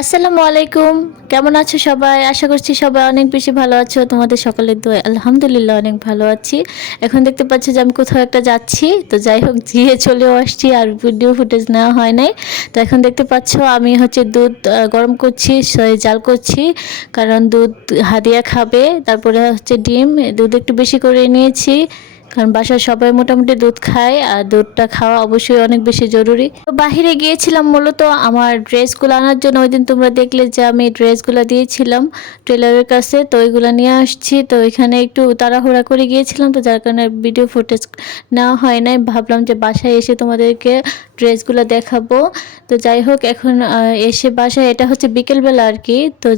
আসসালামু আলাইকুম। কেমন আছো সবাই? আশা করছি সবাই অনেক বেশি ভালো আছো। তোমাদের সকলের দোয়া আলহামদুলিল্লাহ অনেক ভালো আছি। এখন দেখতে পাচ্ছ যে আমি কোথাও একটা যাচ্ছি। তো যাই হোক, গিয়ে চলেও আসছি আর ভিডিও ফুটেজ নেওয়া হয় নাই। তো এখন দেখতে পাচ্ছ আমি হচ্ছে দুধ গরম করছি জাল করছি। কারণ দুধ হাদিয়া খাবে। তারপরে হচ্ছে ডিম, দুধ একটু বেশি করে নিয়েছি। কারণ বাসার সবাই মোটামুটি দুধ খায় আর দুধটা খাওয়া অবশ্যই অনেক বেশি জরুরি। তো বাহিরে গিয়েছিলাম মূলত আমার ড্রেসগুলো আনার জন্য। ওই দিন তোমরা দেখলে যে আমি ড্রেসগুলো দিয়েছিলাম টেলারের কাছে, তো ওইগুলো নিয়ে আসছি। তো এখানে একটু তাড়াহুড়া করে গিয়েছিলাম, তো যার কারণে ভিডিও ফুটেজ নেওয়া হয় নাই। ভাবলাম যে বাসায় এসে তোমাদেরকে ড্রেসগুলো দেখাবো। তো যাই হোক, এখন এসে বাসায় এটা হচ্ছে বিকেলবেলা আর কি। তো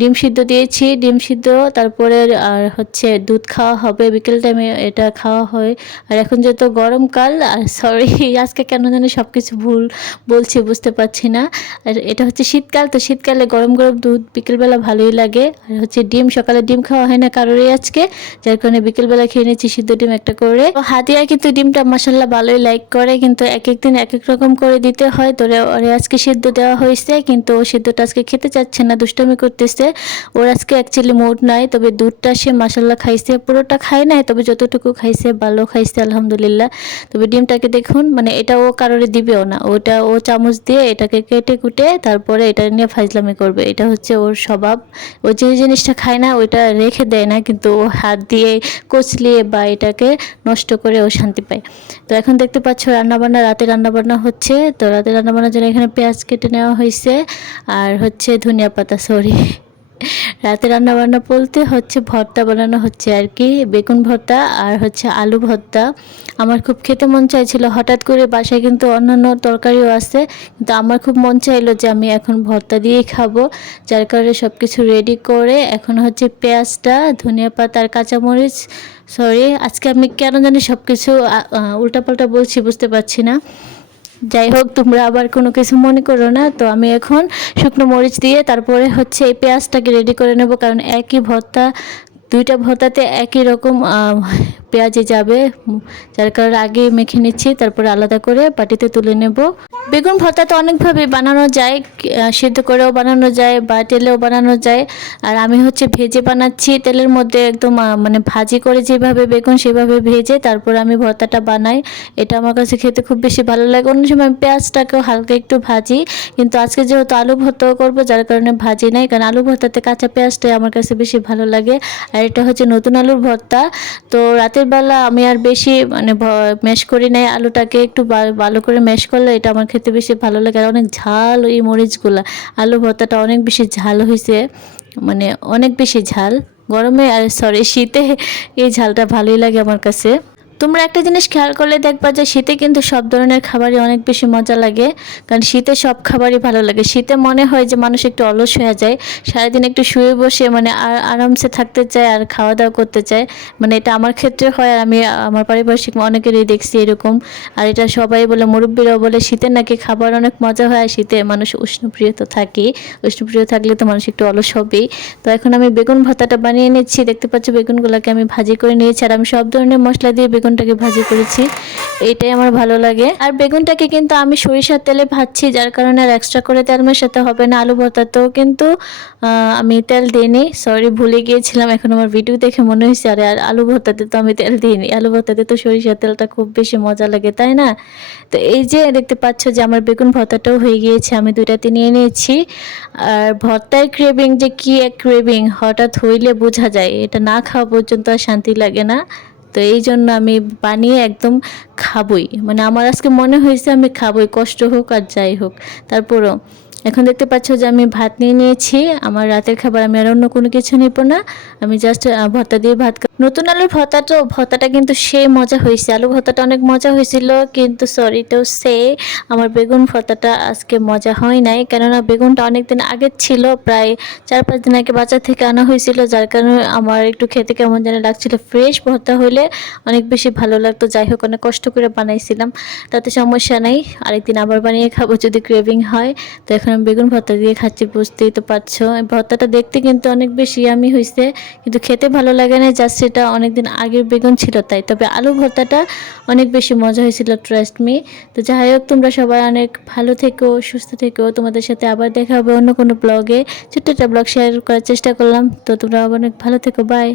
ডিম সিদ্ধ দিয়েছি, ডিম সিদ্ধ, তারপরে আর হচ্ছে দুধ খাওয়া হবে বিকেল টাইমে এটা খাওয়া হয়। আর এখন যেহেতু গরমকাল আর সরি আজকে কেন জানি সব কিছু ভুল বলছি, বুঝতে পারছি না। আর এটা হচ্ছে শীতকাল, তো শীতকালে গরম গরম দুধ বিকেলবেলা ভালোই লাগে। আর হচ্ছে ডিম, সকালে ডিম খাওয়া হয় না কারোরই আজকে। যার কারণে বিকেলবেলা খেয়ে নিচ্ছি সিদ্ধ ডিম একটা করে। হাতিয়া কিন্তু ডিমটা মশাল্লা ভালোই লাইক করে, কিন্তু এক এক দিন এক এক রকম করে দিতে হয়। তো ওরে- আজকে সিদ্ধ দেওয়া হয়েছে, কিন্তু ও সিদ্ধটা আজকে খেতে চাচ্ছে না, দুষ্টামি করতেছে। ওর আজকে অ্যাকচুয়ালি মুড নাই, তবে দুধটা সে মাসাল্লাহ খাইছে, পুরোটা খায় নাই, তবে যতটুকু খাইছে ভালো খাইছে, আলহামদুলিল্লাহ। তবে ডিমটাকে দেখুন মানে এটা ও কারোরে দিবেও না। ওটা ও চামচ দিয়ে এটাকে কেটে কুটে তারপরে এটা নিয়ে ফাইজলামি করবে। এটা হচ্ছে ওর স্বভাব। ও যে জিনিসটা খায় না, ওইটা রেখে দেয় না, কিন্তু ও হাত দিয়ে কচলিয়ে বা এটাকে নষ্ট করে ও শান্তি পায়। তো এখন দেখতে পাচ্ছ, রান্নাবান্না, রাতে রান্নাবান্না হচ্ছে। তো রাতে রান্নাবান্নার জন্য এখানে পেঁয়াজ কেটে নেওয়া হয়েছে আর হচ্ছে ধনিয়া পাতা সরি রাতে রান্না বান্না বলতে হচ্ছে ভর্তা বানানো হচ্ছে আর কি, বেগুন ভর্তা আর হচ্ছে আলু ভর্তা। আমার খুব খেতে মন চাইছিল, হঠাৎ করে বাসায় কিন্তু অন্যান্য তরকারিও আছে, কিন্তু আমার খুব মন চাইলো যে আমি এখন ভর্তা দিয়েই খাব, যার কারণে সব কিছু রেডি করে এখন হচ্ছে পেঁয়াজটা, ধনিয়া পাতা আর কাঁচামরিচ সরি আজকে আমি কেন জানি সব কিছু উল্টাপাল্টা বলছি, বুঝতে পারছি না। যাই হোক তোমরা আবার কোনো কিছু মনে করো না। তো আমি এখন শুকনো মরিচ দিয়ে তারপরে হচ্ছে এই পেঁয়াজটাকে রেডি করে নেব, কারণ একই ভর্তা, দুইটা ভর্তাতে একই রকম পেঁয়াজে যাবে। যার কারণে আগে মেখে নিচ্ছি, তারপরে আলাদা করে পাটিতে তুলে নেব। বেগুন ভর্তা তো অনেকভাবে বানানো যায় সেদ্ধ করেও বানানো যায় বা তেলেও বানানো যায়। আর আমি হচ্ছে ভেজে বানাচ্ছি, তেলের মধ্যে একদম মানে ভাজি করে যেভাবে বেগুন সেভাবে ভেজে তারপর আমি ভর্তাটা বানাই। এটা আমার কাছে খেতে খুব বেশি ভালো লাগে। অন্য সময় আমি পেঁয়াজটাকেও হালকা একটু ভাজি, কিন্তু আজকে যেহেতু আলু ভর্তাও করব, যার কারণে ভাজি নাই। কারণ আলু ভর্তাতে কাঁচা পেঁয়াজটাই আমার কাছে বেশি ভালো লাগে। আর এটা হচ্ছে নতুন আলুর ভর্তা। তো রাতের বেলা আমি আর বেশি মানে ম্যাশ করি নাই। আলুটাকে একটু ভালো করে ম্যাশ করলে এটা আমার খেতে বেশি ভালো লাগে আর অনেক ঝাল ওই মরিচগুলা। আলু ভর্তাটা অনেক বেশি ঝাল হয়েছে মানে অনেক বেশি ঝাল। গরমে, আর সরি শীতে এই ঝালটা ভালোই লাগে আমার কাছে। তোমরা একটা জিনিস খেয়াল করলে দেখবা যে শীতে কিন্তু সব ধরনের খাবারই অনেক বেশি মজা লাগে। কারণ শীতে সব খাবারই ভালো লাগে। শীতে মনে হয় যে মানুষ একটু অলস হয়ে যায়। সারাদিন একটু শুয়ে বসে মানে আর আরামসে থাকতে চায় আর খাওয়া দাওয়া করতে চায়। মানে এটা আমার ক্ষেত্রে হয় আর আমি, আমার পারিপার্শ্বিক অনেকেরই দেখছি এরকম। আর এটা সবাই বলে, মুরব্বীরাও বলে, শীতে নাকি খাবার অনেক মজা হয়। শীতে মানুষ উষ্ণপ্রিয় তো থাকেই। উষ্ণপ্রিয় থাকলে তো মানুষ একটু অলস হবেই। তো এখন আমি বেগুন ভর্তাটা বানিয়ে নিচ্ছি। দেখতে পাচ্ছ বেগুনগুলোকে আমি ভাজি করে নিয়েছি। আর আমি সব ধরনের মশলা দিয়ে বেগুনটাকে ভাজি করেছি। এইটাই আমার ভালো লাগে। আর বেগুনটাকে কিন্তু আমি সরিষার তেলে ভাজছি, যার কারণে আর এক্সট্রা করে তেল মেশাতে হবে না। আলু ভর্তাতেও কিন্তু আমি তেল দিইনি। সরি ভুলে গিয়েছিলাম। এখন আমার ভিডিও দেখে মনে হয়েছে, আরে, আর আলু ভর্তাতে তো আমি তেল দিইনি। আলু ভর্তাতে তো সরিষার তেলটা খুব বেশি মজা লাগে, তাই না? তো এই যে দেখতে পাচ্ছ যে আমার বেগুন ভর্তাটাও হয়ে গিয়েছে, আমি দুইটাতে নিয়ে নিয়েছি। আর ভর্তার ক্রেভিং যে কি এক ক্রেভিং হঠাৎ হইলে বোঝা যায়, এটা না খাওয়া পর্যন্ত আর শান্তি লাগে না। তো এই জন্য আমি বানিয়ে একদম খাবই। মানে আমার আজকে মনে হয়েছে আমি খাবই, কষ্ট হোক আর যাই হোক। তারপরও এখন দেখতে পাচ্ছ যে আমি ভাত নিয়ে নিয়েছি। আমার রাতের খাবার আমি আর অন্য কোনো কিছু নিব না। আমি জাস্ট ভর্তা দিয়ে ভাত নতুন আলুর ভর্তাটা ভর্তাটা কিন্তু সেই মজা হয়েছে। আলু ভর্তাটা অনেক মজা হয়েছিল, কিন্তু সরি তো সে আমার বেগুন ভর্তাটা আজকে মজা হয় নাই। কেননা বেগুনটা অনেক দিন আগের ছিল, প্রায় চার পাঁচ দিন আগে বাজার থেকে আনা হয়েছিল, যার কারণে আমার একটু খেতে কেমন যেন লাগছিল। ফ্রেশ ভর্তা হলে অনেক বেশি ভালো লাগতো। যাই হোক, অনেক কষ্ট করে বানাইছিলাম। তাতে সমস্যা নাই। আরেকদিন আবার বানিয়ে খাব যদি ক্রেভিং হয়। তো এখন বেগুন ভর্তা দিয়ে খাচ্ছি, বুঝতেই তো পারছ। ভর্তাটা দেখতে কিন্তু অনেক বেশি আমি হয়েছে কিন্তু খেতে ভালো লাগে না জাস্ট সেটা অনেকদিন আগের বেগুন ছিল তাই। তবে আলু ভর্তাটা অনেক বেশি মজা হয়েছিল ট্রাস্ট মি তো যাই হোক, তোমরা সবাই অনেক ভালো থেকো, সুস্থ থেকো। তোমাদের সাথে আবার দেখা হবে অন্য কোনো ব্লগে ছোট্ট একটা ব্লগ শেয়ার করার চেষ্টা করলাম। তো তোমরা অনেক ভালো থেকো বাই